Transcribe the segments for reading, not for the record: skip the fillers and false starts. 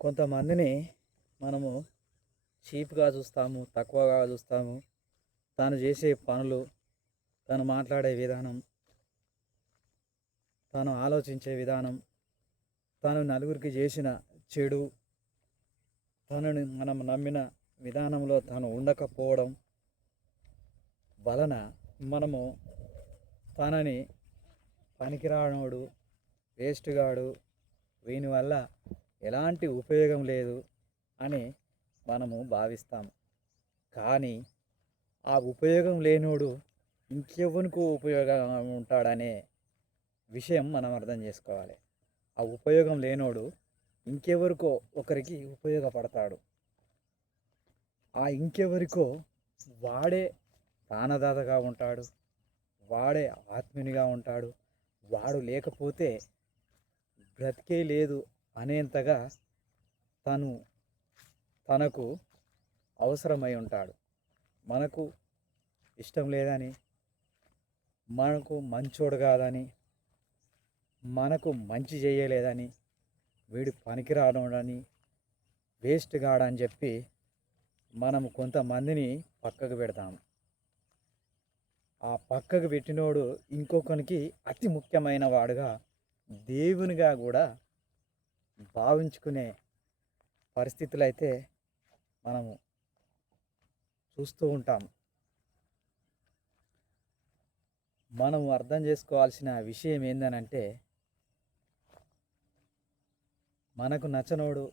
కొంతమందిని మనము చీప్‌గా చూస్తాము, తక్కువగా చూస్తాము. తను చేసే పనులు, తను మాట్లాడే విధానం, తను ఆలోచించే విధానం, తను నలుగురికి చేసిన చెడు, తనని మనం నమ్మిన విధానంలో తను ఉండకపోవడం వలన మనము తనని పనికిరానోడు, వేస్ట్ గాడు, వీని వల్ల ఎలాంటి ఉపయోగం లేదు అని మనము భావిస్తాము. కానీ ఆ ఉపయోగం లేనోడు ఇంకెవ్వనికో ఉపయోగంగా ఉంటాడనే విషయం మనం అర్థం చేసుకోవాలి. ఆ ఉపయోగం లేనోడు ఇంకెవరికో ఒకరికి ఉపయోగపడతాడు. ఆ ఇంకెవరికో వాడే ప్రాణదాతగా ఉంటాడు. వాడే ఆత్మీయునిగా ఉంటాడు. వాడు లేకపోతే బ్రతికే లేదు అనేంతగా తను తనకు అవసరమై ఉంటాడు. మనకు ఇష్టం లేదని, మనకు మంచోడు కాదని, మనకు మంచి చేయలేదని, వీడు పనికిరానోడని, వేస్ట్ గాడని చెప్పి మనము కొంతమందిని పక్కకు పెడతాము. ఆ పక్కకు పెట్టినోడు ఇంకొకనికి అతి ముఖ్యమైన వాడుగా, దేవునిగా కూడా భావించుకునే పరిస్థితులైతే మనము చూస్తూ ఉంటాం. మనం అర్థం చేసుకోవాల్సిన విషయం ఏందనంటే, మనకు నచ్చనోడు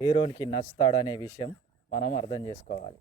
హీరోనికి నచ్చుతాడనే విషయం మనం అర్థం చేసుకోవాలి.